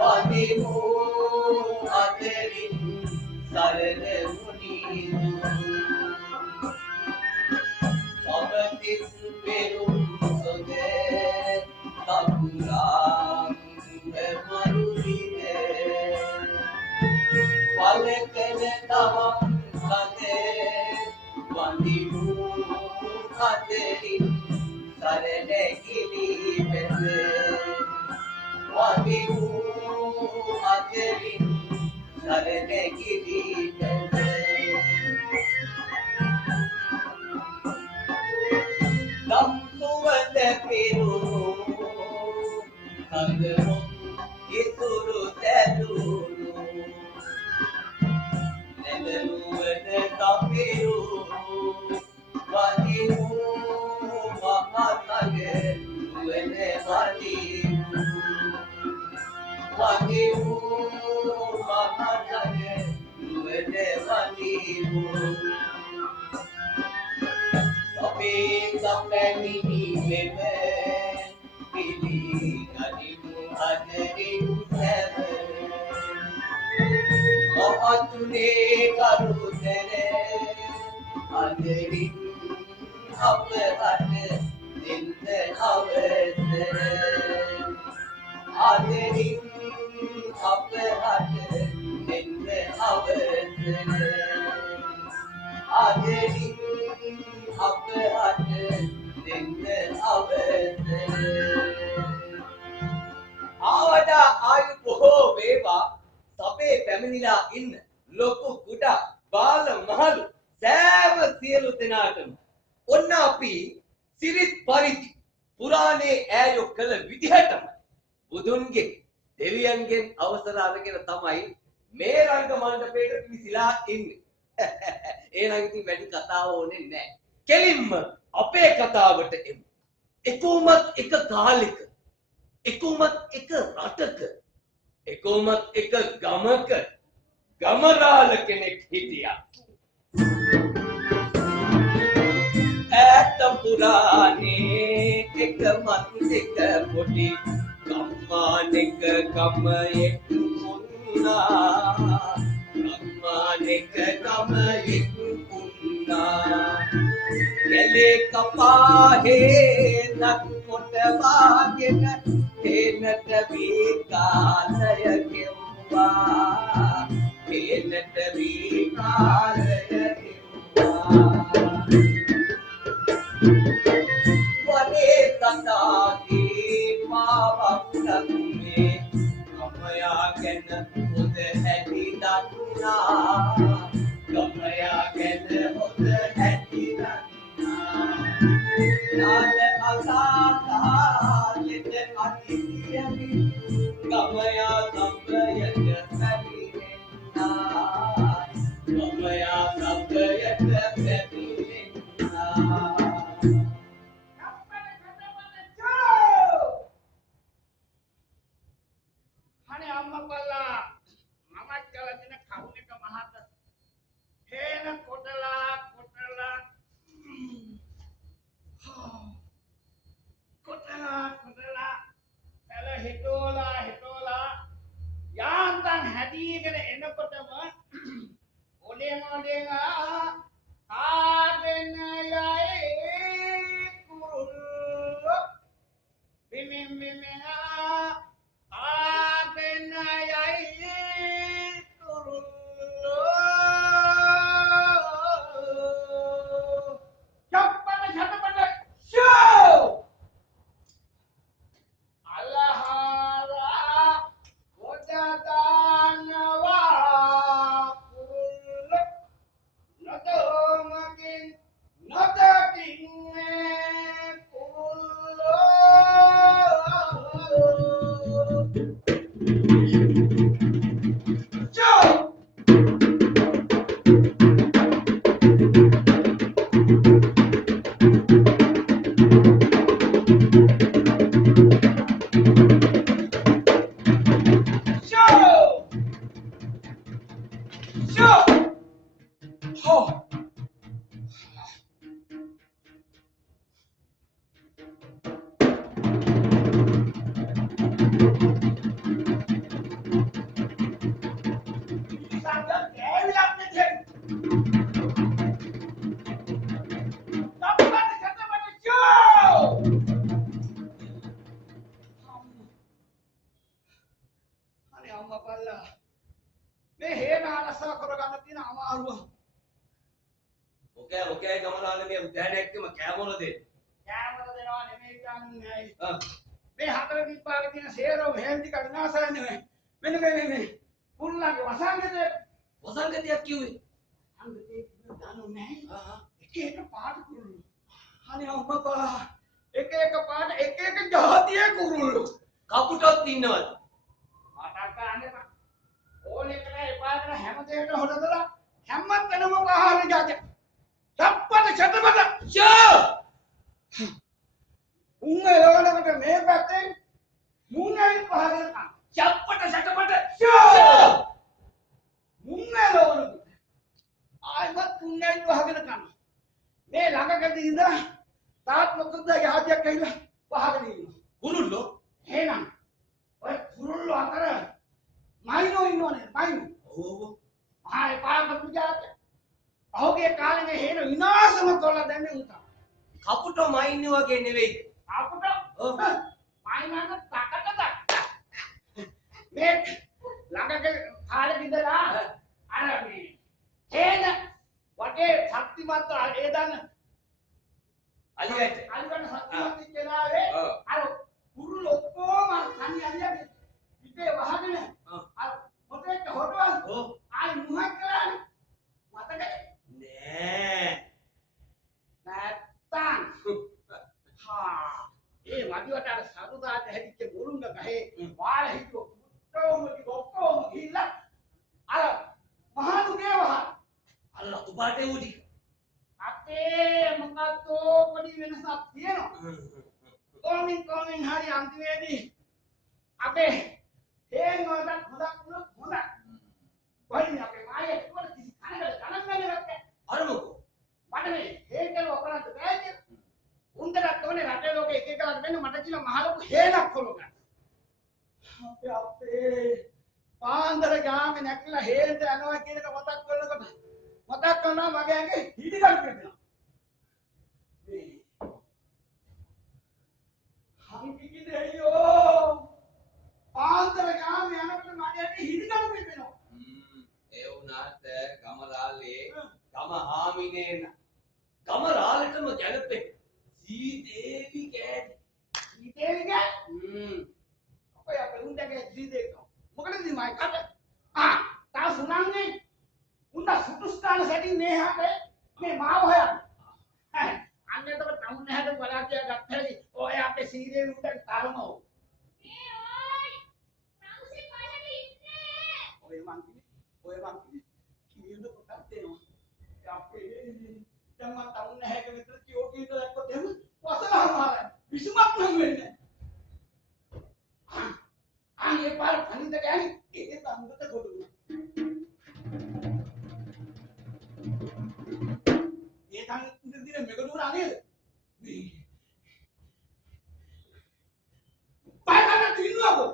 වදිමු අතරින් සරණ මුනිදු සමතිස් පෙරුම් සොද කපුරාන් මරුවිද වලකන තවම් සද වදිමු අතරින් සරණ කිලි බැද වදිමු අතරින් සරණ කිලි බැද දම් සුවඳ පිරුණු සඳරුම් ඉතුරු දැදුණු නැදනුවන කපිරුණු වදිමු මහතග නුවන වදිමු වදිමු මහතග නුවන වදිමු අපේ සම්පැමිණි මෙම පිළි ගනිමු අදරින් සැව මහතුනේ කරුතර අදරින් අපහට දෙන්න අවසර අදරින් අපහට දෙන්න අවසර අදරින් අපහට දෙන්න අවසර ආවඩා ආයු බොහෝ වේවා සපේ පැමිණිලා ඉන්න ලොකු කුඩා බාල මහලු සෑම සියලු දෙනාටම ඔන්න අපි සිරිත් පරිදි පුරාණේ ඈයෝ කළ විදිහටම බුදුන්ගේ දෙවියන්ගෙන් අවසර අරගෙන තමයි මේ රංග මණ්ඩපයට පිවිසිලා ඉන්නේ. එහෙනම් ඉතින් වැඩි කතාව ඕනේ නැහැ. කෙලින්ම අපේ කතාවට එමු. එකෝමත් එක කාලෙක එකෝමත් එක රටක එකෝමත් එක ගමක ගමරාල කෙනෙක් හිටියා. ඈත පුරාණේ එක මත් එක පොඩි ගම්මානෙක ගමයෙක් වුණා. ගම්මානෙක ගමයෙක් වුණා. එලේ කපාහේ නක් කොට වාගෙන හේනට විකාලය කෙව්වා. හේනට විකාලය කෙව්වා. වනේ සතාගේ පාවක් නන්නේ ගමයා ගැන හොඳ හැටි දන්නා. ගමයා ගැන හොඳ හැටි දන්නා. නාල අසාතාලෙට අතිසියමි ගමයා සම්පයට පැමිණෙන්නා. ගමයා සම්පයට පැමිණෙන්නා. අනේ අම්මා බල්ලා මමත් කළ දින කවුනික මහත හේන කොටලා කොටලා පැල හිටෝලා යාන්තම් හැදීගෙන එනකොටම ඔඩෙන් ආගෙන යයි කුරුල්ලෝ බිමින් ආගෙන යයි කුරුල්ලෝ චප්පට ෂෝ අල්ලාහාරා ගොඩදානවා කුරුල්ලෝ නතෝමකින් නතකින් කුරුල්ලෝ අම්මා පල්ලා මේ හේන අරසා කරගන්න තියෙන අමාරුව. ඔකේ ගමරාලේ මේ උදෑනෙක්කම කෑමොල දෙන්න. කෑමර දෙනවා නෙමෙයි ගන්නයි. මේ හතර විපාකේ තියෙන සේරම හේන් ටික විනාශය නෙමෙයි. මෙන්න මේ කුරුල්ලන්ගේ වසංගතයක් කිව්වේ. අංගතේ දන්නේ නැහැ. එක පාට කුරුල්ලු. අනේ අම්මා එක පාට එක ජාතියේ කුරුල්ලු. කපුටොත් ඉන්නවද? මට කරන්නේ නැහැ. ඕනේ කරේ එපාගෙන හැම දෙයකට හොදදලා හැමතැනම පහර જાතිය. සප්පට චටපට ෂෝ! උන්නේ ලෝලකට මේ පැත්තෙන් මුන්නේ පහර ගන්න. චප්පට සටපට ෂෝ! මුන්නේ ලෝලකට ආයිවත් මුන්නේ පහගෙන ගන්න. මේ ළඟකදී ඉඳලා තාත් මොකද යහතියක් ඇවිල්ලා පහගෙන ඉන්නවා. කුරුල්ලෝ එහෙනම් ඔය කුරුල්ලෝ අතර මයිනෝ ඉන්නවනේ මයිනෝ. ඔව් ආයේ පාගපු જાත. අහෝගේ කාලේ හේන විනාශම කළා දැන් උන්ට. කපුටෝ මයින්නේ වගේ නෙවෙයි. අපුට ඔව් මයිනන්න තකට මේ ළඟක කාලේ ඉඳලා අර මේ හේන වගේ ශක්තිමත් ඒ දන්න අලියට අල්ගන්න ශක්තිමත් ඉච්චලාවේ අර කුරුල්ල ඔක්කොම කණි අලියගේ පිටේ වහගෙන අර මොතේට හොටවල් ඔව් ආයි මුහක් කරානේ මතකද නෑ නැත්තම් හා ඒ වදිවට අර සරුදාට හැදිච්ච මුරුංග ගහේ වාල හිටු ඔක්කොම ගිහිල්ලා අර මහානුගේ වහ අර රතු පාටේ උඩි අපේ මොකක්ද පොඩි වෙනසක් තියෙනවා කොමින් හරි අන්තිමේදී අපේ හේන් වලට හොදක් වුණොත් හොඳයි වලින් අපේ මායේ වල කිසි කනකට ගණන් ගන්නේ නැත්තේ අර මොකෝ මට මේ හේන් කරව කරන්න බෑ කිය උන්දරත් ඕනේ රටේ ලෝකෙ එක එකකට වෙන්න මට කියලා මහලොකු හේනක් කොලු ගන්න අපේ පාන්දර ගාමේ නැක්ලා හේන්ද යනවා කියන එක මතක් කරනවා මගේ ඇඟේ හිඩි ගන්න වෙනවා හංකිකි දෙයියෝ පාන්දර ගාමේ යනකොට මගේ ඇඟේ හිඩි ගන්න වෙනවා ඒ වුණාට ගමරාලේ ගම හාමිනේ ගමරාලටම ගැලපෙන්නේ සීදේවි කෑදි ඉතේවිගේ අපේ අපේ උන්දගේ ජීදේක මොකටද මයි කට තා සුනන්නේ උන්ද සුතුස්ථාන සැටින් මේහට මේ මාව හොයන්න අන්නේතක තමුන් හැට බලා කියා ගත්තයි ඔය අපේ සීදේ උන්ට තරමෝ ඔය මං කීයද පොතක් දෙනවා අපේ දැන් මම තමුන් හැට විතර කියෝ කීයද දැක්කොත් එහෙම වසලා මාරයි විසුමක් නම් වෙන්නේ අනේ පාර අනිත් ගෑනි ඒ තංගත ගොඩුන ඒ තංග දින මෙගඩුර අනේද පාරකට තින්නවකෝ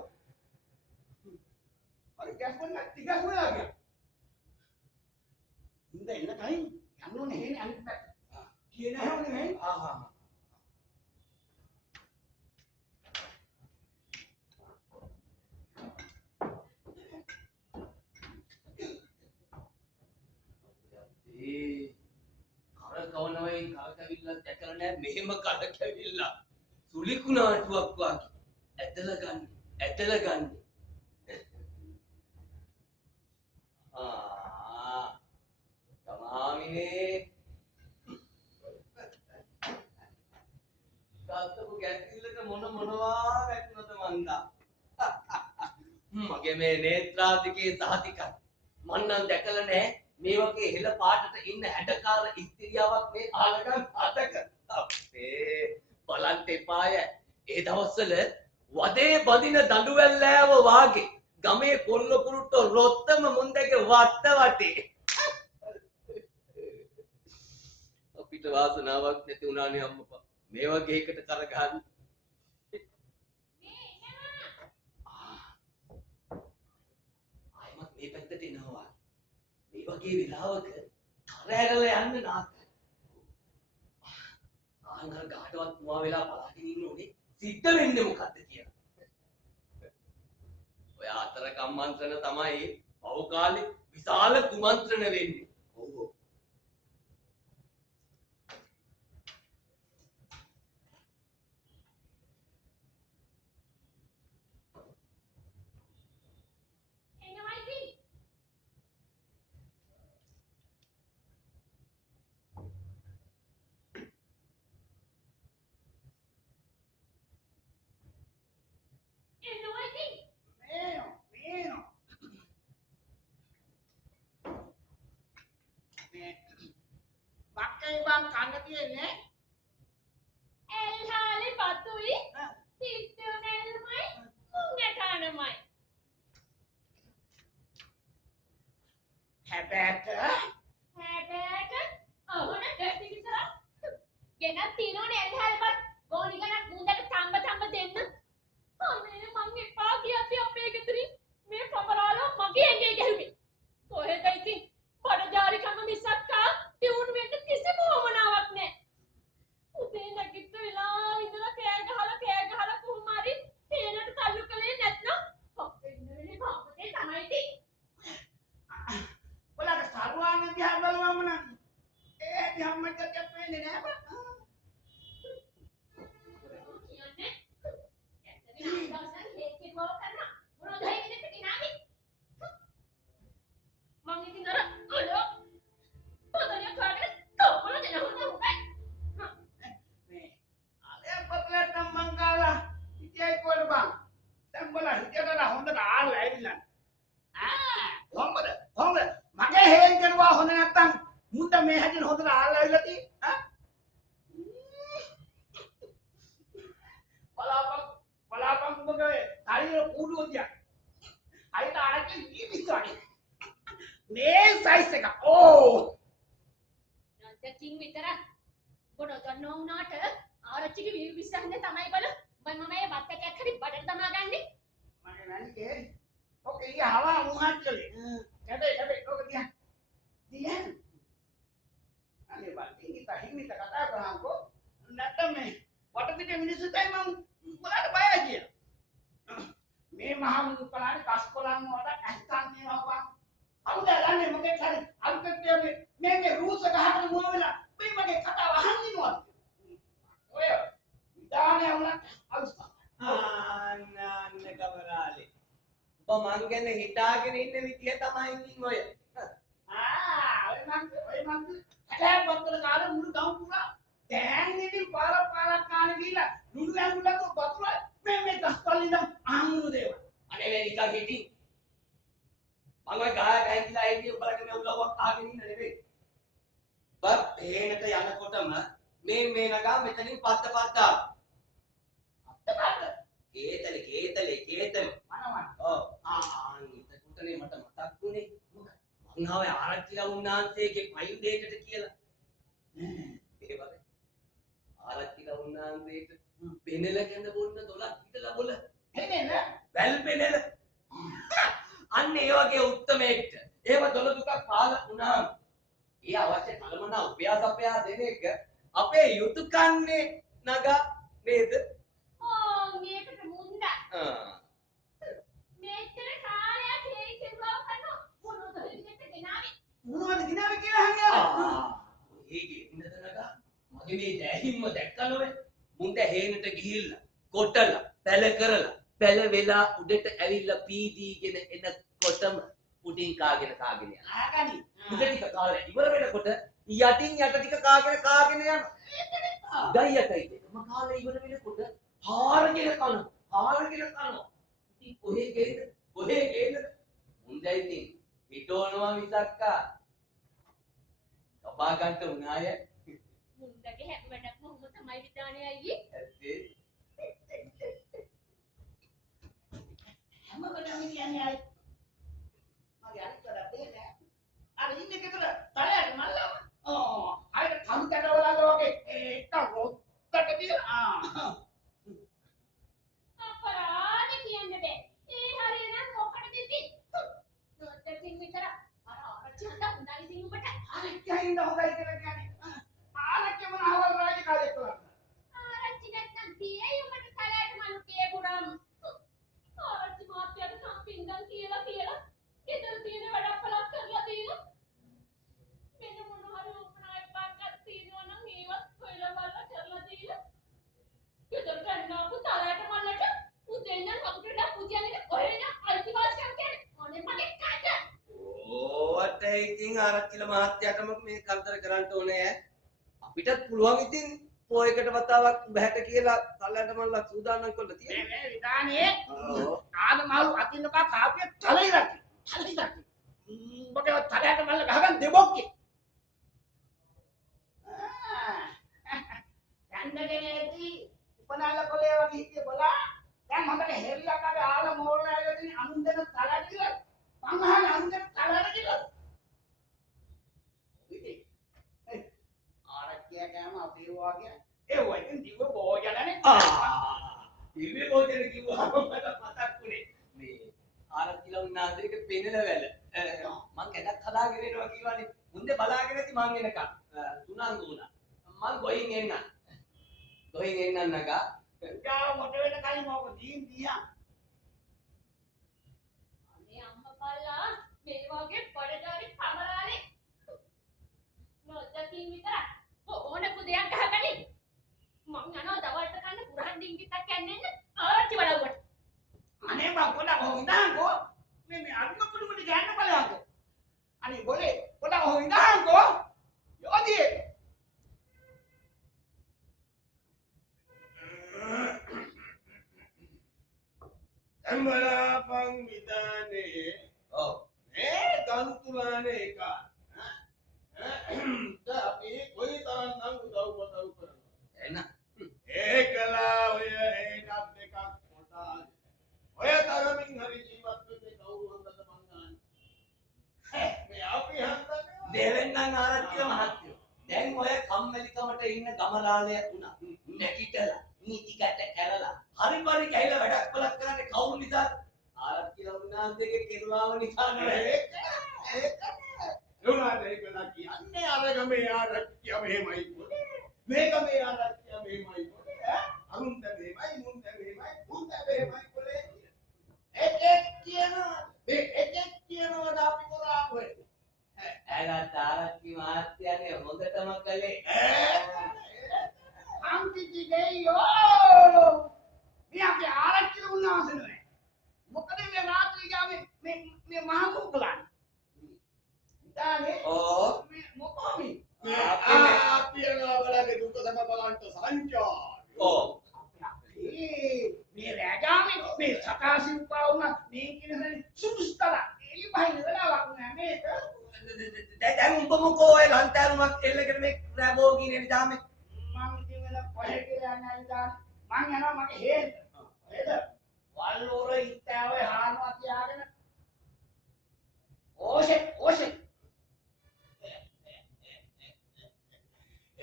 අර ගෑස් වල ටිකස් වල ගියා ඉඳ එන්න කලින් යන්නෝනේ හේනේ අනිත් පැත්ත කියන හැවනේ නේ කරකවනවයි කරකවිල්ලක් දැකලා නෑ මෙහෙම කරකවිල්ලා සුලිකුණාටුවක් වගේ ඇදලා ගන්න ගමාමිනේ තාත්තපු ගැස්සිල්ලට මොනවා වැටුණද මන්දා මගේ මේ නේත්‍රාතිකේ සහතිකයි මන් නම් දැකලා නෑ මේ වගේ හෙළ පාටට ඉන්න හැඩකාර ඉස්තිරියාවක් මේ ආලගම් අතක අපේ බලන්න එපාය ඒ දවස්වල වදේ බදින දඬුවැල්ලෑව වාගේ ගමේ කොල්ල කුරුට්ටෝ රොත්තම මුන්දගේ වත්ත වටේ අපිට වාසනාවක් නැති වුණානේ අම්මපා මේ වගේ එකට කරගන්න ආයමත් මේ පැත්තට එනවා මේ වගේ වෙලාවක කර ඇරලා යන්න නාකයි. ආන්ගර ගහටවත් මුවා වෙලා බලාගෙන ඉන්න උනේ සිද්ධ වෙන්නේ මොකද්ද කියලා. ඔය ඔය අතර කම්මන්ත්‍රණ තමයි පෞකාලේ විශාල කුමන්ත්‍රණ වෙන්නේ. ඔව් ඔව්. මේනෝ. මේ මක්කේ බං කන්න තියෙන්නේ. එල්හාලි පතුයි තිත්තු නෙල්මයි මුංගටානමයි හැබැට හැබෑට ඔහුන ඩැටි විතර ගෙනත් තිනෝනේ එල්හාලි පත් ගෝනි ගණක් මුන්දට තම්බ දෙන්න අනේ මං එපා කියපි අපේ ගෙදරින් මේ පමරාලෝ මගේ ඇඟේ ගැහුවේ කොහෙද ඉතින් බඩජාරිකම මිසක්කා ටියුන් වෙන්න කිසිම වමනාවක් නැහැ උදේ නැගිටලා ඉඳලා කෑ ගහලා කොහොම හරි තේරෙට තල්ලු කළේ නැත්නම් පොක්කෙන්නේ මොකදේ තමයි ඉතින් ඔයාලට සරුවාන දිහා බලවම නම් ඒ දිහා මට දෙපෙන්නේ නෑ බං. කියන්නේ ඇත්තටම දවසක් හේක්කේ බව කරනවා මොනවද හිතෙන්නේ කිනාවි මං ඉතින් අර අලෝ පොතලිය කාගෙන තෝපල දෙන හොඳ උඹයි මේ අලේ පොතලට මං කාලා ඉතියි කොල්ල බං. දැන් බලන්න හිතේට හොඳට ආලා ඇවිල්ලා. කොහොමද? මගේ හේන් කරනවා හොඳ නැත්තම් මුන්ට මේ හැදින් හොඳට ආලා ඇවිල්ලා තියෙන්නේ. බලාපන් උඹගේ ශරීර කූඩුවදියා. අයිත ආරකේ ජීවිතයි. මේ සයිස් එක. ඕ. නැත්නම් විතර පොඩ ගන්න උනාට ආරච්චිගේ වීර විශ්වාසනේ තමයි බල මම මේ බත්තකයක් හරි බඩට තමා ගන්නේ මගේ නන්නේ ඔකේ යහවා මුහාච්චලේ. හැබැයි ඔක දිහා. අනේ බල්ටි හිමිත කතා කරාන්කෝ. නැත්නම් මේ වටපිටේ මිනිස්සු තයි මම උඹලට බයයි කියලා. මේ මහා මුකලානේ කස්කොලන් වලට ඇස්තන් කියනවා. අමුද ගන්නේ මොකෙක් හරි අල්පෙට්ටියගේ මේකේ රූස ගහගෙන මුව වෙලා මේ මගේ කතාව අහන් ඉන්නවද? ඔය ඉදානේ වුණා අවස්ථ. අන්න කවරාලේ. ඔබ මං ගැන හිතාගෙන ඉන්න විදිය තමයි ඉතින් ඔය. ඔය මං හැබැයි පත්තර කාලේ මුළු ගම් පුරා දැන් ඉතින් පාරක් කාලේ ගිහිල්ලා ලුණු ඇඟුලක වතුර මේ ගස්වල ඉඳන් ආමුණු දේවා. අනේ මේ නිකන් හිටින්. මං ඔය ගහට ඇවිල්ලා ඉන්නේ උඹලගේ මේ උලව්වක් අහගෙන ඉන්න නෙවෙයි. බත් හේනට යනකොටම මේ නගා මෙතනින් පත්තා. කේතලේ. මනවන. ඔව්. එතකොටනේ මට මතක් වුණේ. මං ආවේ ආරච්චිලා උන්නාන්සේගේ පයින් දෙයකට කියලා. ඒවද? ආරච්චිලා උන්නාන්සේට පෙනෙල කැඳ බොන්න 12ක් හිටලා බොල. එන්නේ වැල් පෙනෙල. අන්න ඒ වගේ උත්තමයෙක්ට ඒව 12 දුකක් පාල වුණාම ඒ අවශ්‍ය කලමනා උපයාසපයා දෙන එක අපේ යුතුයකන්නේ නගා නේද? මේකට මුන්දා මෙච්චර කාලයක් හේක්කේ බව කරනවා මොනවද හිතෙත් ගෙනාවේ මොනවද ගිනාවේ කියලා අහන්නේ. ඒකේ ඉන්නද නගා මගේ මේ දැහිම්ම දැක්කනොනේ මුන්ද හේනට ගිහිල්ලා කොටලා පැල කරලා පැල වෙලා උඩට ඇවිල්ලා පීදීගෙන එනකොටම උඩින් කාගෙන යනවා. ආගනි. උඩ ටික කාලා ඉවර වෙනකොට යටින් යට ටික කාගෙන යනවා. ගයියටයි දෙකම කාලා ඉවර වෙනකොට හාරගෙන කනවා. ඉතින් කොහේ ගේද? මුන්දයි ඉතින් හිටවනවා මිසක්කා කපා ගන්න උනාය. මුන්දගේ හැම වැඩක්ම උඹ තමයි විදානේ අයියේ ඇත්තේ හැම වෙලාවෙම කියන්නේ අය. මගේ අනිත් වැඩ දෙන්නේ. අර ඉන්නේ ගෙදර තලයට මල්ලම. අයිට කම්කඩ වලද වගේ ඒක රොත්තට තියලා. අපරාධ කියන්න බෑ ඒ හරියනම් මොකටද ඉතින් නොදකින් විතර අර ආරච්චිට උනාලි ඉතින් උඹට අනිත්‍යයින්ද හොඳයි කියලා කියන්නේ. ආරච්චි මොනවල් රාජකාරිය කරන්නේ. ආරච්චි නැත්නම් තියේ උඹට කලයට මනුකේ පුරම් ආරච්චි මාත්‍යට සම්පින් තියෙන වැඩක් පලක් කරලා තියෙන. මෙන්න මොනවා හරි උපනාය පාක්කක් තියෙනවා නම් ඒවත් හොයලා බලලා කරලා දීලා. ගෙදරට එන්නකො තරයට මල්ලට උදේ ඉඳන් කකුටට පුතියන්නේ කොහෙද අයිතිවාසිකම් කියන්නේ. අනේ මගේ කඩ. ඕවට ඉතින් ආරච්චිල මහත්තයාටම මේ කන්තර කරන්න ඕනේ ඈ. අපිටත් පුළුවන් ඉතින් පොයකට වතාවක් බහැට කියලා තලයට මල්ලා සූදානම් කරලා තියෙනවා. මේ විදානේ ඔව්. ආදමාරු අතින්නපා කාපිය තලයිරක්. තලයිරක්. මොකද තලයට මල්ල ගහගන්න දෙබොක්කේ. යන්නගෙන ඇති උපනාල කොලේ වගේ හිටිය බලා දැන් හොඳට හෙල්ලක් අර ආල මෝරලා ඇවිදින් අනුන් දෙන තලයට කියලා මං අහන්නේ අනුන් දෙන තලයට කියලා. ඉතින් ආරක්කිය කෑම අපේ වාගේ ඒ වයින් දිව භෝජනනේ. ඉල්ලේ භෝජන කිව්වම මට මතක් වුණේ මේ ආරච්චිල උන්නාන්සේක පෙනෙන වැල. මං කැඩක් හදාගෙන එනවා කිව්වනේ. මුන්දේ බලාගෙන ඉති මං එනකන්. තුනන් දුණා. මං ගොයින් එන්න. ගොයින් එන්න නගා. යා මොට වෙන කලින් මොකද දියා. අනේ අම්මපල්ලා මේ වගේ පඩඩාරි කමරානේ. නොදකින් විතර ඕනකු දෙයක් ගහගනි. මං යනවා දවල්ට කන්න පුරහන් ඩිංගිත්තක් යන්නේ ආච්චි වලව්වට. අනේ බං පොඩක් හොඳාකෝ මේ අරුම කුඩුමුඩ ගන්න බලයන්කෝ. අනේ බොලේ පොඩක් හොඳාකෝ යෝදී. Embala pang bidane. ඔව්. Kanturane ka. Tapi koi taran nang udau karana. එන්න. Ekala oya ekak dekak kota. Oya taramin hari jiwat me kauru handa mangan. Me api handa දෙවෙන්නම් ආරච්චිල මහත්තයෝ. දැන් ඔය කම්මැලිකමට ඉන්න ගමරාලය වුණා. නැගිටලා නීතිකට කැරලා හරි පරි ගහලා වැඩක් බලක් කරන්නේ කවුරු නිසාද? ආරච්චිල උන්නාන්සේගේ කිරුවාව නිසා නෙවෙයි. Yuna ekala ki anne aragame arakya me mai kone. Meka me arakya me mai kone. Arunta me mai munta me mai munta me mai kone. Ek kiyana wada api korawe. ඇලත් ආරච්චි මහත්තයාගේ හොඳටම කළේ. අන්තිටි දෙයෝ මේ අපේ ආරක්ෂක උන්නාස නේ. මොකද මේ රාත්‍රී ගාමේ මේ මහ මුගලන්. ඉතාලේ ඕ මේ මොකෝමි Apiyana balage duka sama balanta sancha. ඕ මේ රැගාමේ මේ සකාසින් පාවුන මේ කියන සුදුස්තල එලි බහින වෙලාවක් නෑ මේක. දැන් උඹ මොකෝ ඔය ලන්තෑරුමක් එල්ලගෙන මේ රැබෝ ගිනේ දාමේ. මම ඉතින් වෙන කොහෙ කියලා යන්නේ ඉතින් මං යනවා මගේ හේද. හේද? වල්ලෝර හිටාවේ හානවා තියාගෙන ඕෂේ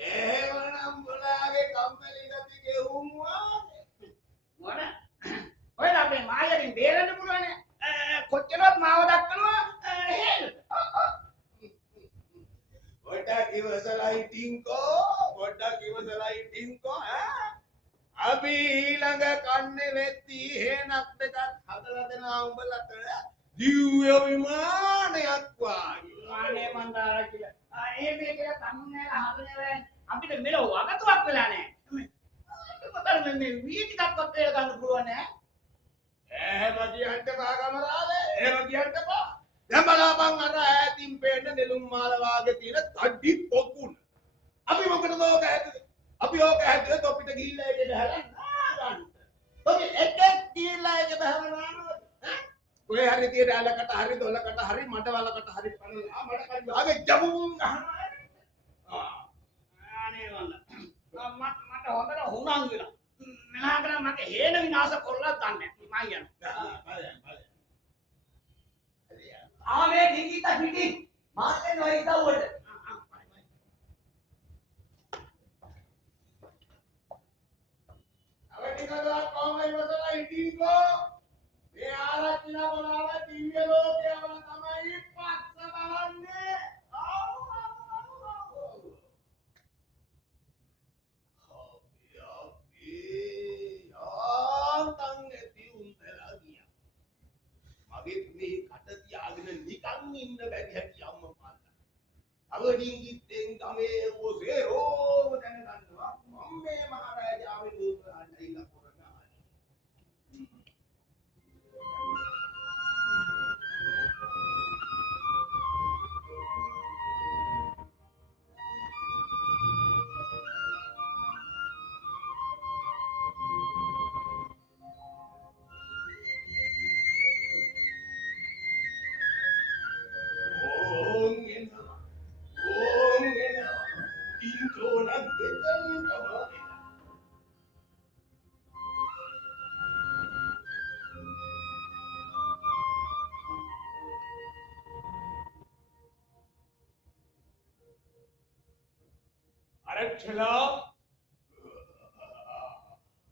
Ewanam balage kammali gati gewumwa. මොන ඔයලා අපේ මායයෙන් බේරෙන්න පුළුවන් කොච්චරවත් මාව දක්වනවා හේද. Wada kiwasalai tingko. Abi ළඟ කන්නේ නැති හේනක් දෙකක් හදලා දෙනවා උඹලට දිව්‍ය විමානයක් වාගේ. මානේ මන්දාරා කියලා. ඒ මේ කියලා තමුනේ හදන්නේ අපිට මෙලොව වගතුවක් වෙලා නැහැ. මොකද මේ වී ටිකක්වත් ඒ ගන්න පුළුවන් නෑ. එහෙම කියන්න බා කමරාලේ. එහෙම කියන්න බා. දැන් බලාපන් අර ඈතින් පේන්න නෙළුම් මාල වාගේ තියෙන තඩි පොකුණ. අපි මොකටද ඕක හැදුවේ? අපි ඕක හැදුවේ තොපිට ගිහිල්ලා ඒක බහලා නාගන්න. ඔබ එකෙක් ගිහිල්ලා ඒක බහලා නානවා. ඔය හරි තියෙන ඇලකට හරි දොලකට හරි මඩවලකට හරි පනලා මඩ කඩ ආගේ ජබුම් ගහනවා. අනේ වන්න. මට හොඳට හුණන් වෙලා. මෙලහකට මට හේන විනාශ කරලා දන්නේ නැහැ. මම යනවා. ආමේ ඩිංගිත්ත පිටින් මාතේ නොයි ඉතවුවට. අවටිකලක් කොහොමද ඉවසලා හිටින්කෝ? මේ ආරච්චිලා මොනවා දිව්‍ය ලෝකයම තමයි පස්ස බලන්නේ. මගෙත් මේ කට තියාගෙන නිකන් ඉන්න බැරි හැටි අම්මා. අවදීන් කිත්තෙන් ගමේ ඔසේ රෝම දැනගන්නවා මම මේ මහරජාගේ දූත අඬිලා කරනවා. ඕන් එනවා. ඕන් එනවා. ඉන්ටෝන ගෙතන් තමයි. අරච්චලා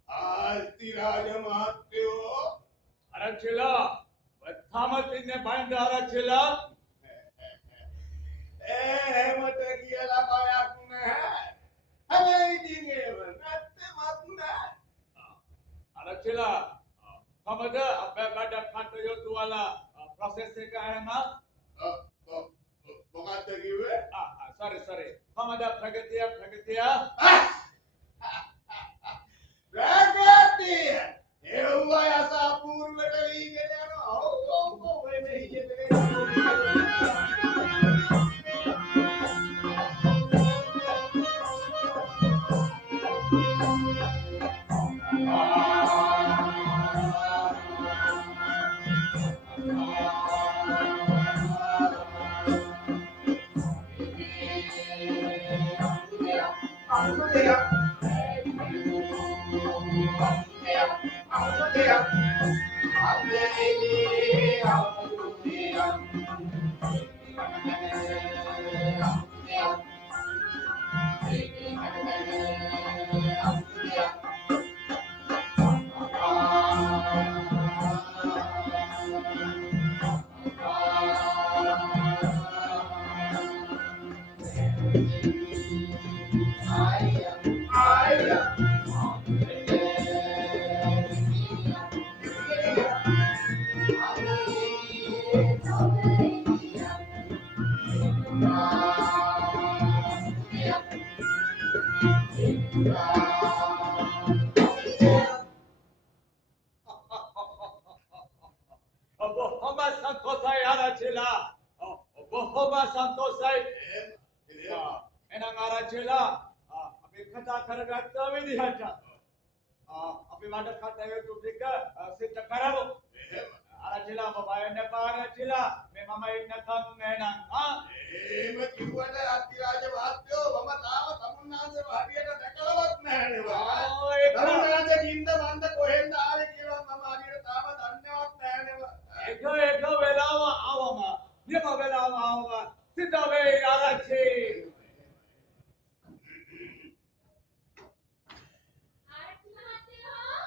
ආස්ති රාජ මහත්තයෝ අරච්චලා වත්තාමත් ඉන්නේ බණ්ඩ අරච්චලා එහෙමට කියලා බයක් නැහැ. හැබැයි ඉතින් ඒව නැත්තමත් නැහැ. අරච්චලා කමද අපේ බඩ කටයෝ තුවාලා ප්‍රොසෙස් එක එහෙම මොකක්ද කිව්වේ? sorry කමද ප්‍රගතිය රාගතිය ඒවයි අසපූර්වට වීගෙන යනවා. ඔව් ඔය මෙහියේ බොහොම සන්තෝෂයි අරච්චලා බොහොම සන්තෝෂයි එහෙනම් අරච්චලා අපි කතා කරගත්ත විදිහට අපි මඩ කටයුතු ටික සිද්ධ කරමු. අරච්චලා ඔබ බය නැපා අරච්චලා මේ මම ඉන්නකම් එහෙනම් එහෙම කිව්වට අතිරාජ මහත්තයෝ මම තාම තමුන්නාන්සේ හරියට දැකලවත් නැහැ නේද? තමුන්නාන්සේ ඉන්න මන්ද කොහෙන්ද ආවේ කියලා මම හරියට තාම දන්නේවත් නැහැ නේද? එක වෙලාව ආවම නියම වෙලාව ආවම සිද්ධ වෙයි අරච්චි. ආරච්චි මහත්තයෝ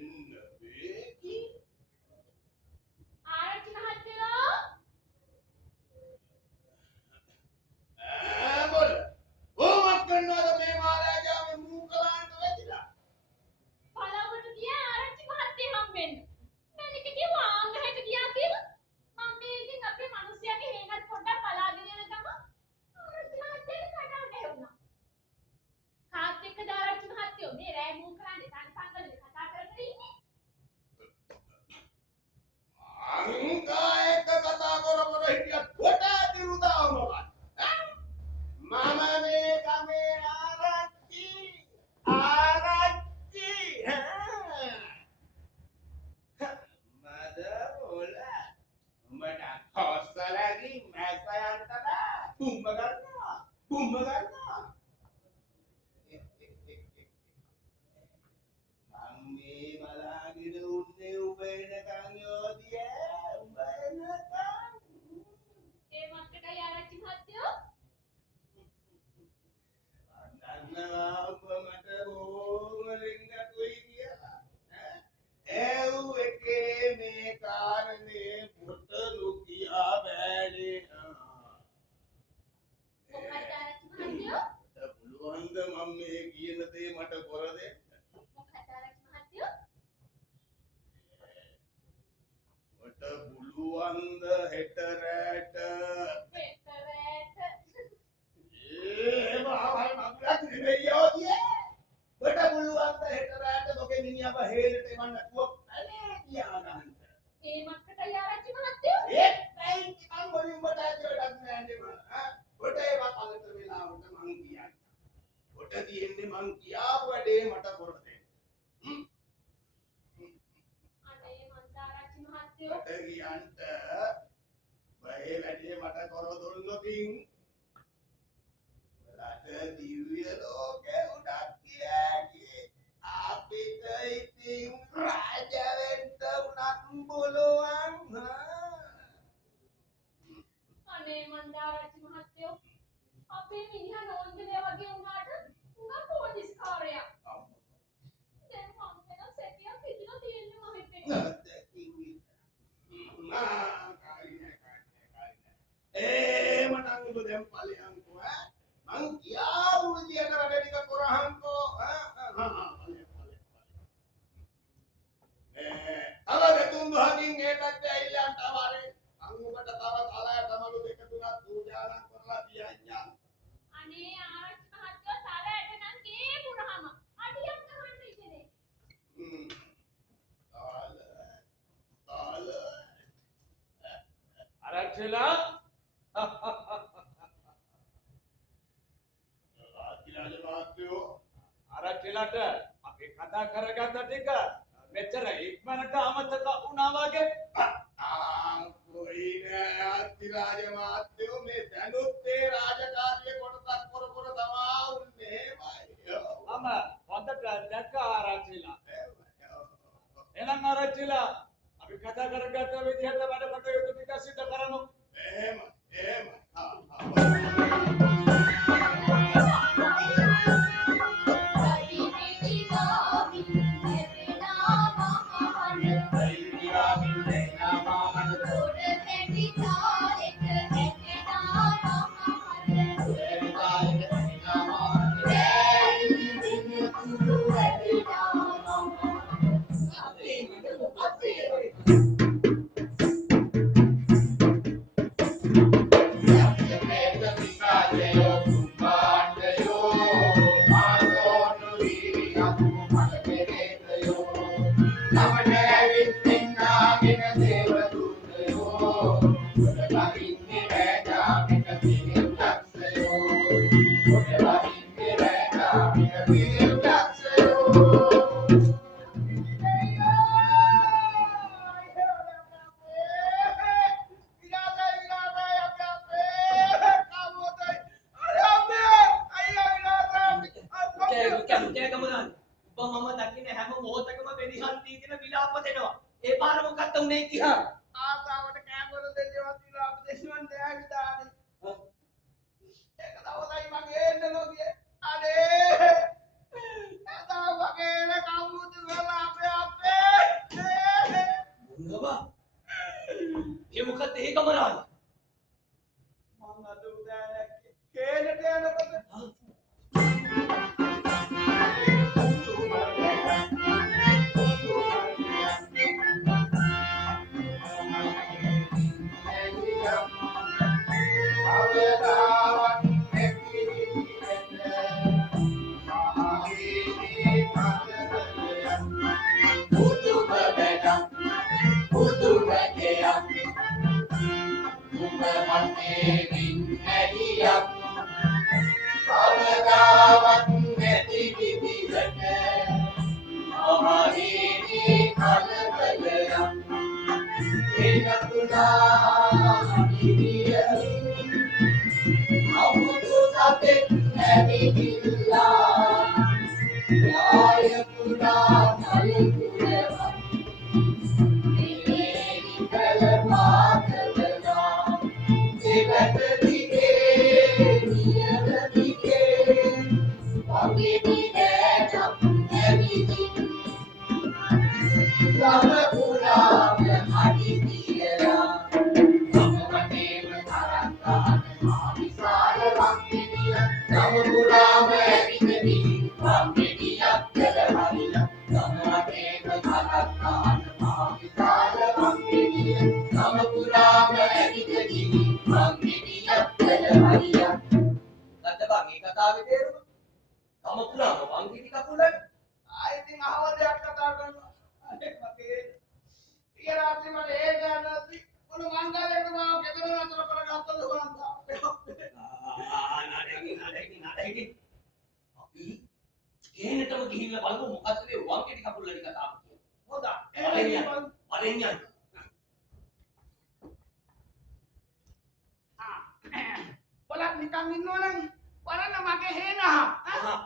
ඉන්න බේකි ආරච්චි මහත්තයෝ හේලට එවන්න කුව පැලේ ගියා ගන්න. ඒ මක්කට ආරච්චි මහත්තයෝ ඒත් නැයි මං වලින් කොට ඇතුලටත් නෑනේ මම. කොට ඒවා කලට වෙලාවට මං කියන්නේ. කොට තියෙන්නේ මං කියාපු වැඩේ මට කර දෙන්න. අනේ මන්දාරච්චි මහත්තයෝ කොට කියන්ට බයේ වැඩේ මට කර දුන්නොතින් රට දිව්‍ය ලෝකේ උඩක් කියාකි අපිට ඉතින් රාජ වෙන්න උනත් බලවන්. අනේ මන්දාරච්චි මහත්තයෝ අපේ මිනිහා නෝන්ජලේ වගේ වුණාට උඟ පොලිස් කාර්යයක්. දැන් මම වෙන සැකියක් හිතලා තියෙන්නේ මම හිතේ. මටන් ඔබ දැන් ඵලයන්කෝ මං කියාවු විදියට වැඩ ටික කරහන්කෝ තව දෙතුන් දුහකින් ඒ පැත්තේ ඇවිල්ලා තවරේ මං ඔබට තව තලයට මලු දෙක තුනක් පූජාවක් කරලා තියන්නම්. අනේ ආරච්චි මහත්තයෝ තරයට නම් කියපුරාම අඩියක් ගහන්න ඉන්නේ. තාල ආරච්චිලා ආතිලාගේ මහත්තයෝ ආරච්චිලාට අපි කතා කරගත්ත ටික මෙච්චර ඉක්මනට අමතක වුණා වගේ. කොයි නෑ ආතිලාජ මහත්තයෝ මේ දැනුත් ඒ රාජකාරිය කොටසක් කර කර තමා උන්නේ එහෙමයි. මම හොඳට දැක්ක ආරච්චිලා. එහෙනම් ආරච්චිලා අපි කතා කරගත්ත විදිහට වැඩ කටයුතු ටික සිදු කරමු. එහෙම එහෙම ආතාවට කැමර දෙන්නවත් විලා අපදේශුවන් දෙයක් දාන්නේ. ඒක දවසයි මගේ එන්න ලෝකයේ. අනේ එදා වගේ කවුරුද වෙලා අපේ මොනවා ඒ මොකද ඒ කමරාල මම අද උදෑ දැක්කේ කේලට යනකොට ආයෙත් අහවල් දෙයක් කතා කරනවා. ඊය රාත්‍රී මට ඒ ගන්න නැති මොන මංගලයකට මාව ගෙදර නතර කරගත්තද වන්දා. නඩේනි. අපි කේනටම ගිහිල්ලා බලමු මොකද්ද මේ වංගෙඩි කකුල්ලඩි කතාව කියන්නේ. හොඳයි. වරෙන් යන්න. බලක් නිකන් ඉන්නවනම් වරන්න මගේ හේනහ.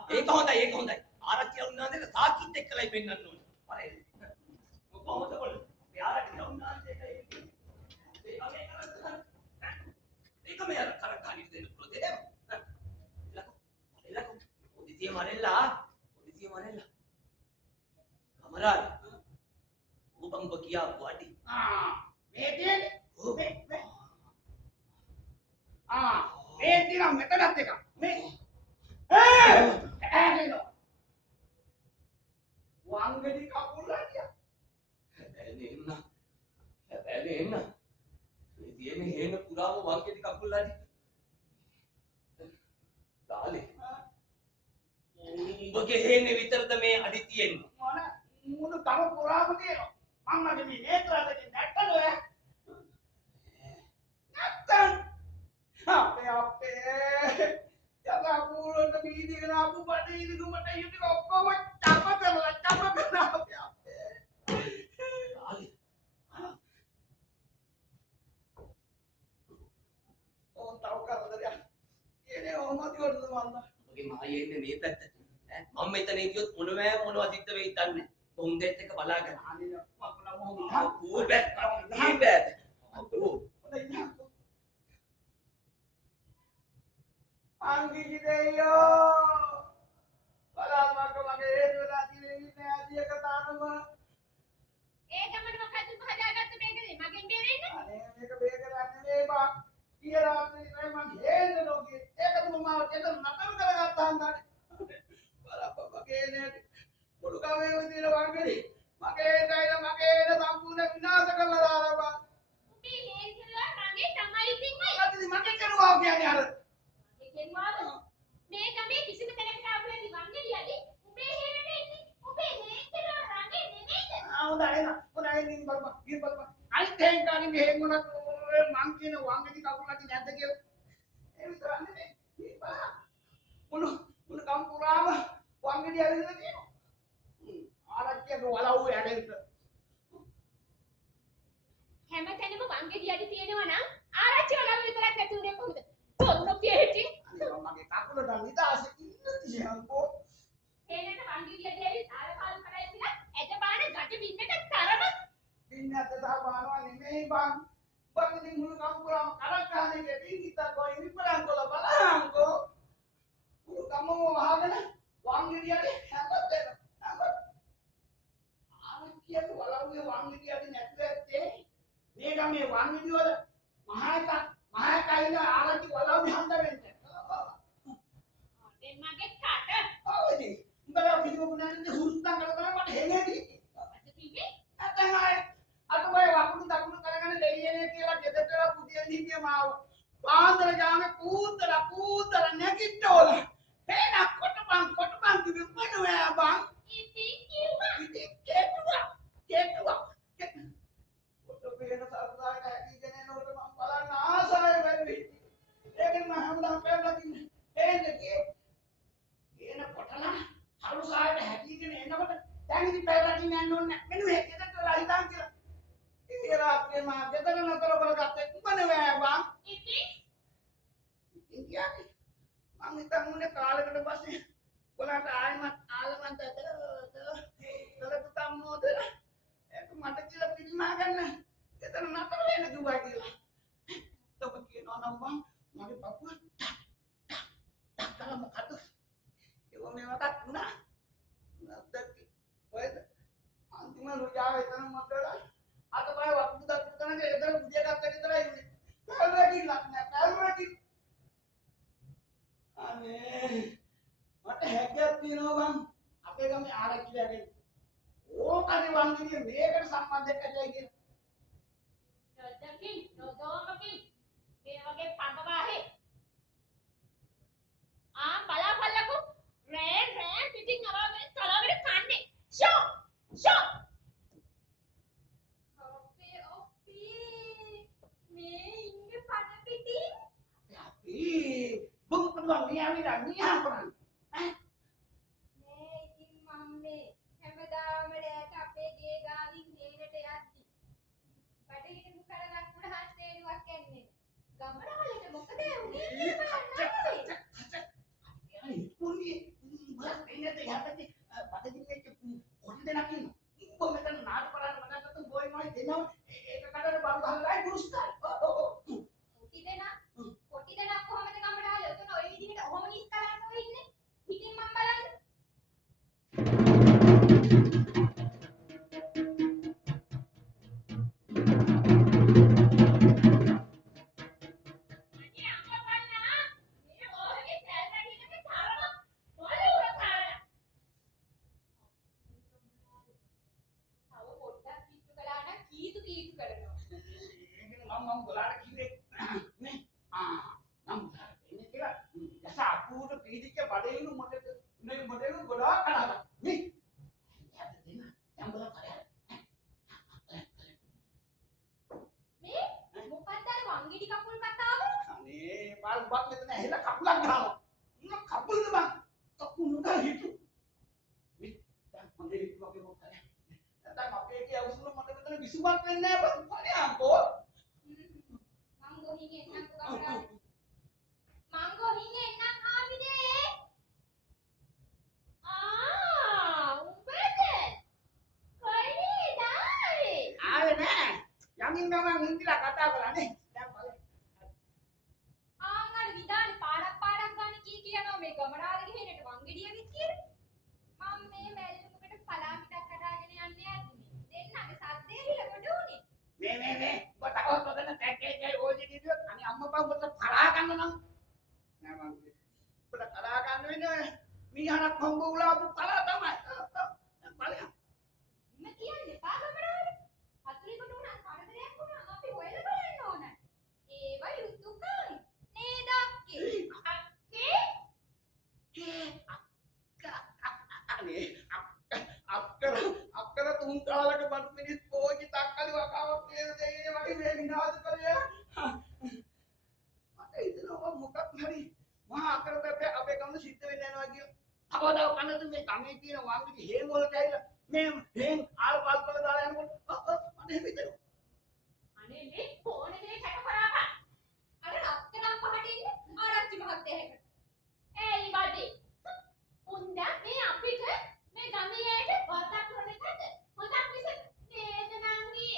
ඒක හොඳයි. ආරච්චි වුණාද සාකිත් එක්කලයි පෙන්නන්න ඕනේ. වරෙන්. කොහොමද බලන්න. මේ ආරච්චි වුණාද ඒක මේ අර කරකාලිට දෙන්න පුළුවන් දෙයක්. එලකෝ. ඔදිසිය මරෙල්ලා. කමරාද. උඹ කියා වඩි. මේ තියෙන්නේ. මේ තියෙනවා මෙතනත් එකක්. මේ ඇහෙනවා. වංගෙඩි කකුල්ලඩිය. හැබැයි එන්න. මේ තියෙන්නේ හේන පුරාම වංගෙඩි කකුල්ලඩි. දාලේ. උඹගේ හේනේ විතරද මේ අඩි තියෙන්නේ? මොන මුණු කම පුරාම තියෙනවා. මම මගේ මේ නේත්‍රාතකින් නැත්තද ඔය? නැත්තම් අපේ යලා කුරුල්ලට වීදිගෙන ආපු බඩේ ඉදුමට යුටික ඔක්කොම චප කරලා අපේ. දාලේ. ඕන් තව කරදරයක්. ඉන්නේ ඕමති වලද මන්ද? ඔබගේ මායේ ඉන්නේ මේ පැත්තට. මම මෙතන ඉතියොත් මොනවා සිද්ධ වෙයිද දන්නේ. බොම්බෙත් එක බලාගෙන. අනේ මකුණ මොහොම ඌ බෑ. මේ බෑ. ඌ Anggi deyo. Kalau mage henu lagi ini aja kata nama. ඒ ගමන මොකද්ද හදාගත්ත මේකද මගෙන් බේරෙන්නේ? Ane මේක බේකරන්නේ නේ බා. ඊය රාත්‍රී කයි මම හේන ලෝකේ ඒකද මම චේතන නතර කරගත්තා හන්දානේ. බලපන් මගේ නේ මුළු ගමේ විදින වංගලි. මගේ දයිල මගේ සම්පූර්ණ විනාශ කරලා දාලා බා. උඹේ හේන් කියලා මගේ තමයි ඉතින්මයි. අද මගේ කරුවා කියන්නේ අර. මගේ කෙරුවාද? මේ ගමේ කිසිම කෙනෙක් ආවලදී වංගෙඩියදී උඹේ හේනට එන්නේ. උඹේ හේන් කියලා රගේ නෙමෙයිද? Udah ini balba, gini balba. Ayo teng kali mehe muna mangkin wangi kau lagi nyata kira. Ini terang ini, ini pak. Munu kampur apa? Wangi dia ini tadi. Alat dia walau ada itu. හැමතැනම වංගෙඩියදී තියෙනවා නම් ආරච්චි වලම විතරක් නැති උනේ කොහොමද? කොන්න පියෙටි. Ini mangkin kakul dan kita asik ini sih angko. හේනට වංගෙඩියදී තාරකාල් කරයි කියලා ඇද බාන ගැට බින්නට තරම Ini ada tahapan ini bang. Bang ini munu kampur apa? Karena kan ini kita kau ini pelan kalau pelan kau. Munu kamu mau makan wangi dia ni, hebat deh, hebat. Anak dia tu walau dia wangi dia ni network deh. Ni kami wangi dia ada. Mahaka ini anak dia walau dia hantar bente. දැන් මගේ කට Oh ini, kalau video punya ni hutang kalau kau pada hengi ni. මොකද කිව්වේ? Atau baik waktu tak perlu kadang-kadang dari ini kira kita telah putih ni dia mau. Pandai jangan putar nyakit dola. Hei kotak bang tu mana ya bang? ඉතින් කිව්වා Ini ketua. Kotak bena sarda kayak gini nol bang pala nasa ya baby. Lekin mah हम dah pernah lagi. Ini kotaklah harus ada hati gini. Enak betul. Jangan di pernah di nol. Menu kita telah hitam kira. Ini rakyat mah kita kan antara berkata mana ya bang? ඉතින් Ini ya nih. Mang kita mune kalau ke depan sih. Kalau ada alaman kalau tamu tuh. Itu mata kita pilih makan lah. Kita nak tahu yang juga gila. Tuh begini orang bang. Mari Papua. Tak kalau mau katus. Ibu mewah nah. Nanti. Baik. Anti mah lu jauh itu nama lah. Atau kayak waktu kita nak kita dia kata kita lagi. Kalau lagi. Aneh. Mata hebat ni no bang. Apa yang kami ada kira ni? Oh kali bang ni mereka sama dekat lagi. නොදකින් නොදෝමකින් මේ වගේ පඹවාහේ බලාපල්ලකෝ රෑ පිටින් අරගෙන කලාවෙට කන්නේ show නිහා කරන්නේ? නේ ඉතින් මම මේ හැමදාම රැට අපේ ගේ ගාවින් නේනට යද්දි බඩේට මුකරගත් පුරහන් තේරුවක් එන්නේ. ගමරාලට මොකද වුනේ කියලා බලන්න. යන්නේ පුණ්‍ය බලන්න ඉන්නේ යහපති පදකින් වෙච්ච කොටි දෙනක් ඉන්නවා. උඹ මෙතන නාටක කරන්න මනකට ගෝයි මොයි දෙනවා. ඒක කඩන බං ගහලායි පුරුස්කාර. කොටි දෙනා කොහමද ගමරාල උතන ඔය විදිහට ඔහොම කිස් කරන්න ඔය ඉන්නේ. ඉතින් මම බලන්න. මම ගොලාට කිව්වේ නේ මම ඉන්නේ කියලා යස අපුට පීඩිච්ච බඩේලු මොකද මේ මොඩේලු ගොඩාක් කඩලා නේ යට දෙන්න යම්බල කරේ මේ මොකක්ද අර වංගෙඩි කකුල් කතාව? අනේ බල් බක් මෙතන ඇහිලා කකුලක් ගහනවා ඉන්න කකුල්ද බං කකුල් නුක හිටු මේ දැන් මොඩේ හිටු වගේ මොකද නැත්නම් අපේ කිය අවුසුන මට මෙතන විසුමක් වෙන්නේ නැහැ බං පණේ අම්කෝ මංගෝ හිඟේ එන්නම් ගමරාල. මංගෝ හිඟේ එන්නම් ආමිනේ. උඹද? කොයිනේ ඩායි? ආවේ නෑ යමින් ගමන් හින්දිලා කතා කරලා නේ දැන් බලන්න අර විදානේ පාඩක් ගන්න කියනවා මේ ගමරාලගේ හේනට වංගෙඩියගේ කියලා. මම මේ මැල්ලුමකට පලාමිටක් කඩාගෙන යන්නේ ඇද්දි මේ. දෙන්නගේ සද්දේ විල කොට උනේ. මේ ඔබ තවත් ඔතන තැකේ ඕජි දිදුවත් අනේ අම්මපා ඔබට පරා ගන්න නම් නෑ මං ඔබට කඩා ගන්න වෙන්නේ මීහනක් හම්බ වුණා අපු පලා තමයි බලන්න ඉන්න කියන්නේ පා ගමරාල. හතුරෙකුට උනා කරදරයක් වුණා අපි හොයලා බලන්න ඕන. ඒව යුතුයකයි. නේද අක්කේ? අනේ අක්කර තුන් කාලක බඩු මිනිස් පෝජි තක්කලි වකාවක් නේද දෙන්නේ වගේ මේ විනාශ කරේ මට හිතෙනවා මොකක් හරි මහා අක්කර පැපේ අපේ ගම සිද්ධ වෙන්න යනවා කිය. අවදාව කනද මේ ගමේ තියෙන වංගිටි හේන් වලට ඇවිල්ලා මේ හේන් ආල් පාල් කරලා දාලා යනකොට මට හිතෙනවා අනේ මේ කොනේ මේ කැට කරාපා. අර රත්තරන් පහට ඉන්නේ ආරච්චි මහත්තයා හැකට. ඒයි වඩේ. උන්දා මේ අපිට මේ ගමේ ඇයට වරදක් කරන එකද? හොඳක් මිස නේද නංගි?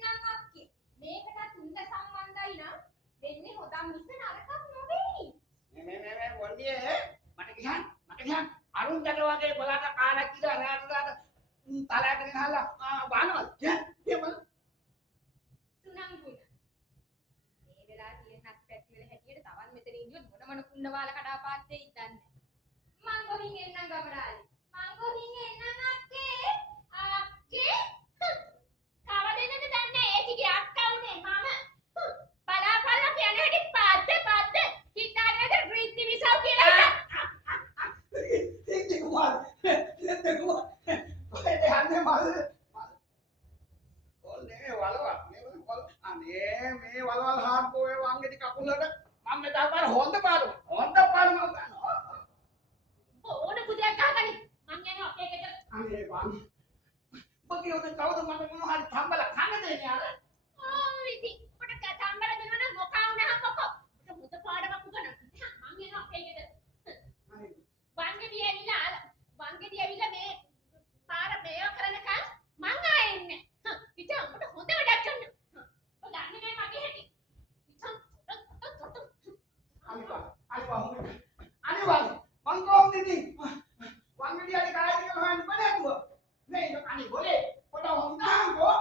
නං අක්කේ. මේකට උන්ද සම්බන්ධයි නම් දෙන්නේ හොඳක් මිස නරකක් නොවේයි. මේ වන්දියේ මට කියන්න අරුන්දට වගේ බලට කාරක් කියලා රාත්‍රියට තලයට ගහලා බානවා ඒ බල සුනංගුණ. මේ වෙලාව තියෙන නැත්පැති වල හැටියට තවන් මෙතන ඉඳියොත් මොන කුණ්ඩවාල කඩාපාත්තේ ඉඳන්නේ. මං ගොහින් එන්නම් ගමරාලි. මං ගොහින් එන්නම් අක්කේ. අක්කේ. කවදෙන්නද දන්නේ ඒ ටිකේ අක්කා උනේ මම. බලාපල්ලා කියන හැටි පාද්ද හිතාගේද රීති විසව් කියලා. ඒක කුමාර කොහෙද යන්නේ මල් ඔල්නේ වලව අනේ මේ වලවල් හාප්පෝ ඒ වංගෙඩි කකුලට මම මෙතන පාර හොඳ පාර මම ගන්නවා ඕන පුදයක් ගහගනි. මං යනවා ඒකට. අනේ වන් බගියෝ දැන් කවුද මට මොන හරි තම්බලා කන්න දෙන්නේ අර ඉතින් උඩට තම්බල දෙනවනම් මොකා වුණාම මොකෝ. උඩ මුද පාඩමක් උගන. මං යනවා ඒකට. වංගෙඩි ඇවිල්ලා මේ පාර මේව කරනකම් මං ආයේ ඉන්නේ. ඉතින් උඹට හොඳ වැඩක් කරන්න. ඔය දන්නේ නෑ මගේ හැටි. අනිවා මං කොහොමද ඉතින් වංගෙඩි අඩි කායි කියලා හොයන්න බෑ නේද මේ අනි બોලේ පොඩ හොඳාංගෝ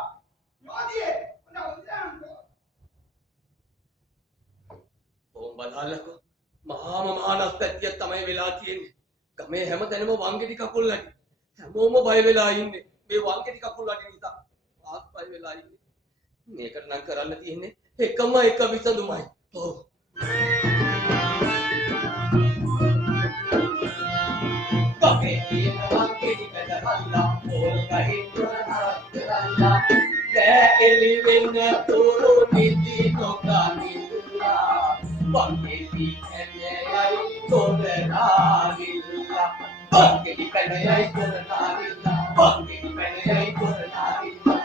යෝදියේ පොඩ හොඳාංගෝ ඕම් බදාලකෝ මහාම මහානස්පැත්තියක් තමයි වෙලා තියෙන්නේ. ගමේ හැමතැනම වංගෙඩි කකුල් අඩි. හැමෝම බය වෙලා ඉන්නේ. මේ වංගෙඩි කකුල් අඩි නිසා. ආත් බය වෙලා ඉන්නේ. මේකට නම් කරන්න තියෙන්නේ එකම එක විසඳුමයි. ඔව්. ගමේ තියෙන වංගෙඩි බෙදලා ඕල් ගහින් හරක් කරලා දැ එලි වෙන්න තුරු නිදි නොගනිලා වංගෙඩි එන්නේයි තොරලා පැනයයි කොරනාවිල්ලා වංගෙඩි පැනයයි කොරනාවිල්ලා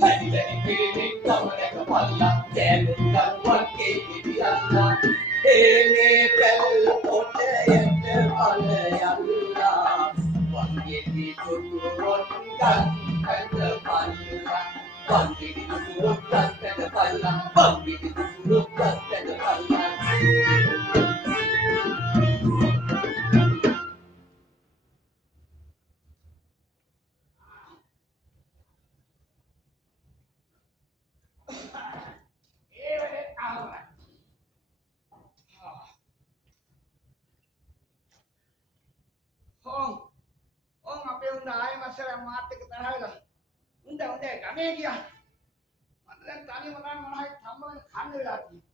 පැණිදැනි පිරිමින් ගමනක පල්ලා කෑලුම් ගල්වන්ගේ නිවියල්ලා ඒනේ පැල් පොටයට පලයල්ලා වංගෙඩි දුටුවොත් ගන්කට පල්ලා වංගෙඩි දුටුවොත් ගන්කට පල්ලා වංගෙඩි දුටුවොත් ගන්කට පල්ලා ඒ වෙලේ ආවා. ඕන් අපේ උන්ද ආයෙ මස්සර මාත් එක්ක තරහ වෙලා. උන්ද ගමේ ගියා. මට දැන් තනියම නම් මොනවයි සම්බන්ධ කන්න වෙලා තියෙන්නේ.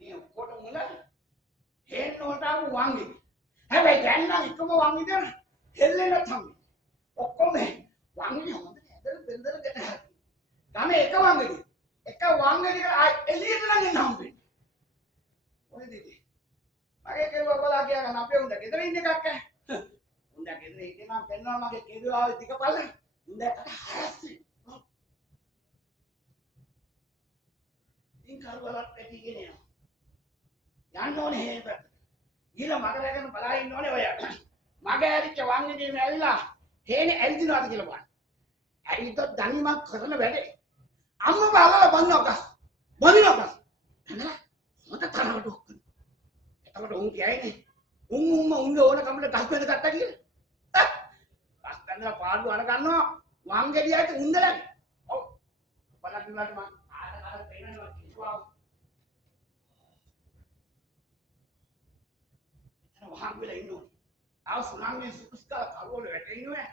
මේ ඔක්කොට මුල හේන්න උන්ට ආපු වංගෙ. හැබැයි දැන් නම් එකම වංගෙද හෙල්ලෙන්න තමයි. ඔක්කොම වංගෙ හොඳට ඇදලා බෙන්දලා ගෙන හරි. ගමේ එක වංගෙද. එක වංගෙදික ආයෙ එළියට නම් එන්න හම්බෙන්නේ. ඔය දෙකේ. මගේ කෙරුවා බලා ගියා නම් අපේ උන්ද ගෙදර ඉන්න එකක් ඈ. උන්ද ගෙදර ඉන්න නම් පෙන්නවා මගේ කෙරුවාවේ දිගපල්ල. උන්දට හරස්සේ. ඉතින් කරවලක් පැටිගෙන යනවා. යන්න ඕනේ හේ පැත්ත. ගිහලා මග රැගෙන බලා ඉන්න ඕනේ ඔය. මග ඇරිච්ච වංගෙදීම ඇවිලා හේනේ ඇවිදිනවාද කියලා බලන්න. ඇවිදොත් දනිමක් කරන වැඩේ. අම්ම බලලා බන්නවකස්. බනිනවකස්. එන්නලා මොකද තරකට ඔක්කොම. එතකොට උන් කියයිනේ. උන්ගේ ඕන කමල ගස් වෙන ගත්තා කියලා. ගස් ගන්නලා පාඩු අර ගන්නවා වංගෙඩියට උන්දලා. ඔව්. බලන්න මම ආඩ පේනවා කිව්වා. එතන වහන් වෙලා ඉන්නවා. ආව සුනාමියේ සුස්කා කරුවල වැටෙන්නේ.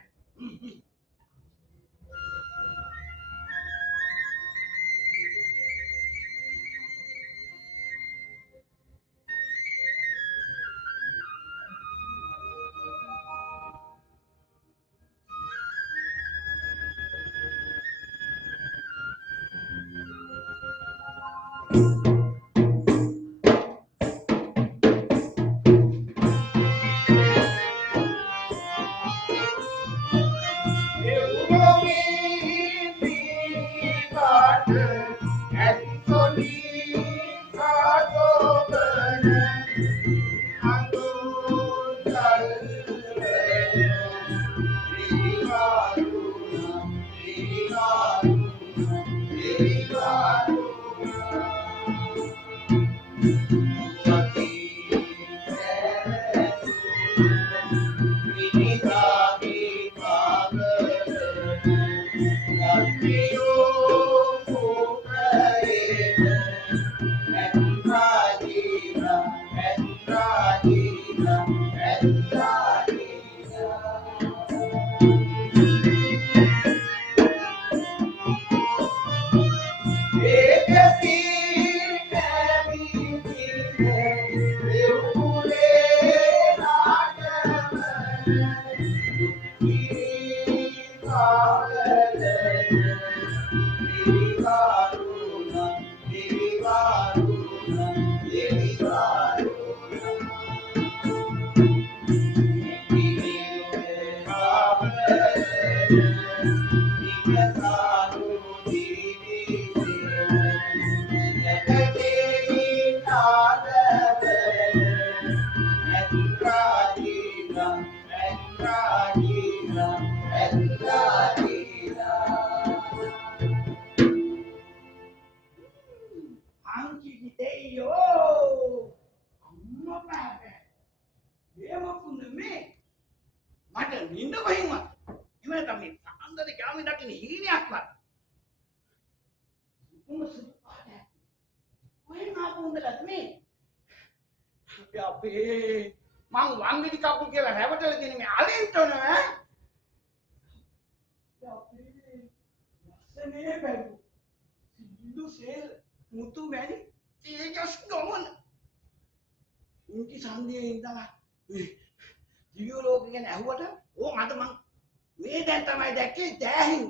මං වංගෙඩි කපු කියලා රැවටලා තියෙන මේ අලින්ට නෑ. වස්සනේ බැලු. සිල්ලු සේල් මුතු මැණි තේජස් ගමන. උන්කි සන්දේ ඉඳලා දිව්‍ය ලෝකෙ ගැන ඇහුවට ඕ මට මං මේ දැන් තමයි දැක්කේ දෑහින්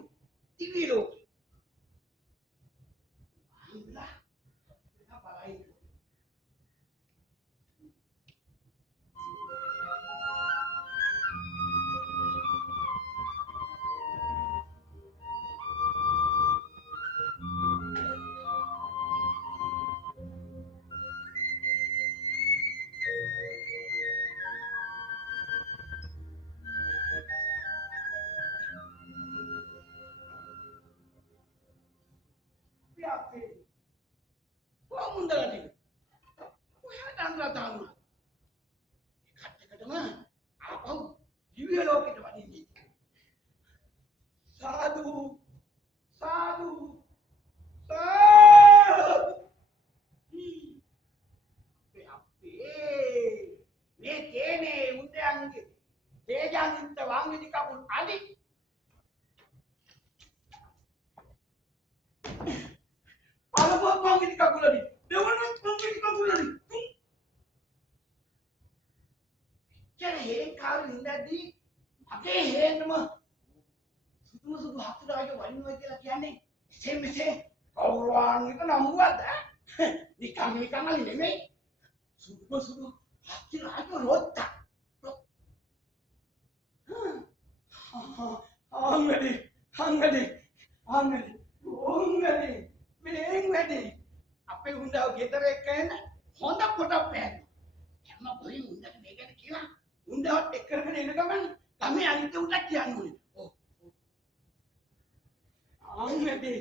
දිව්‍ය ලෝකෙ. අම්ලා බලයි. තේජාන්ගේ තේජාන්විත වාංගිති කකුල් අලි පළමුව වාංගිති කකුල් අලි දෙවනුව වාංගිති කකුල් අලි කියන හේන් කාරු ඉඳද්දී මගේ හේන්ම සුදු සුදු හතුරාගේ වයින්නවා කියලා කියන්නේ එසේ මෙසේ කවුරුවාන්විත නමුවද නිකන් අලි නෙමෙයි සුදු සුදු හතුරාගේ රොත්තා හංගඩි මේන් වැඩි අපේ උන්දව ගෙදර එක්කගෙන හොඳ පොටක් පෑන හැම බොයි උන්දට මේකට කියලා උන්දවත් එක් කරගෙන එන ගමන් ගමේ අනිත් උන්ට කියන්න ඕනේ හංගඩි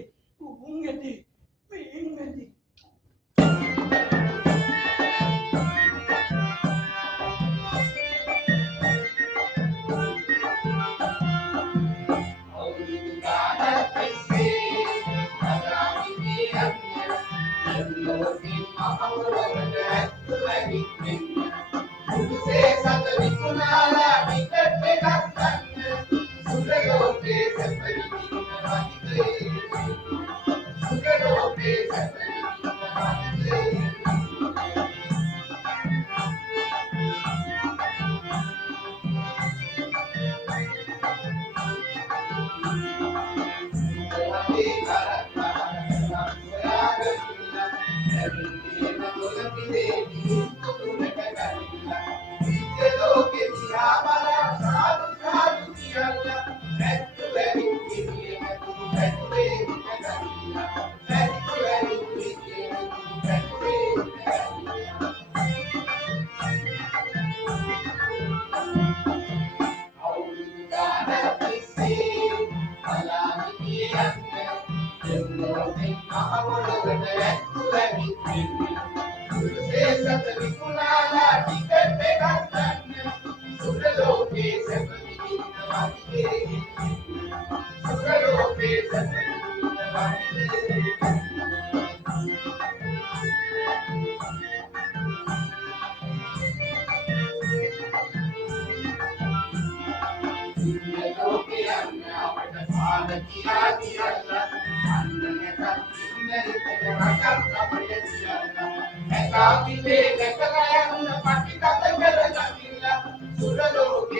මේන් වැඩි Suraloke